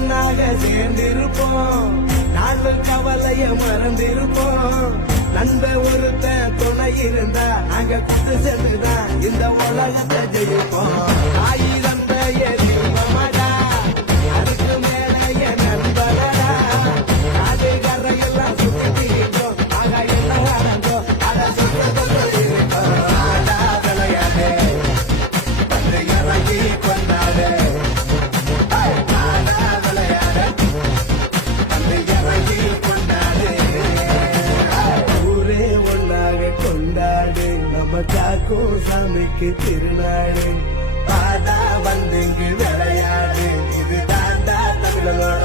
ஒன்னாக சேர்ந்திருப்போம், நாங்கள் கவலைய மறந்திருப்போம். நண்ப ஒருத்த துணை இருந்தா நாங்க குத்து சென்றுதான் இந்த உலகத்தை ஜெயிப்போம். ஆயிரம் பெயர் இருப்பமாடா, அதுக்கு மேல என் நண்பரடா. அது கரையெல்லாம் சுத்திட்டோம், ஆக என்ன நடந்தோ அதை சுத்தத்தோடு இருக்கோம். ஆடா விளையாடு, வந்து இறங்கி கொண்டாடு. ஆடா விளையாடு, வந்து இறங்கி கொண்டாடு. ஊரே ஒன்னாக கொண்டாடு, நம்ம காக்கும் சாமிக்கு திருநாடு. பாடா வந்து இங்கு விளையாடு, இது தாண்டா தமிழனோட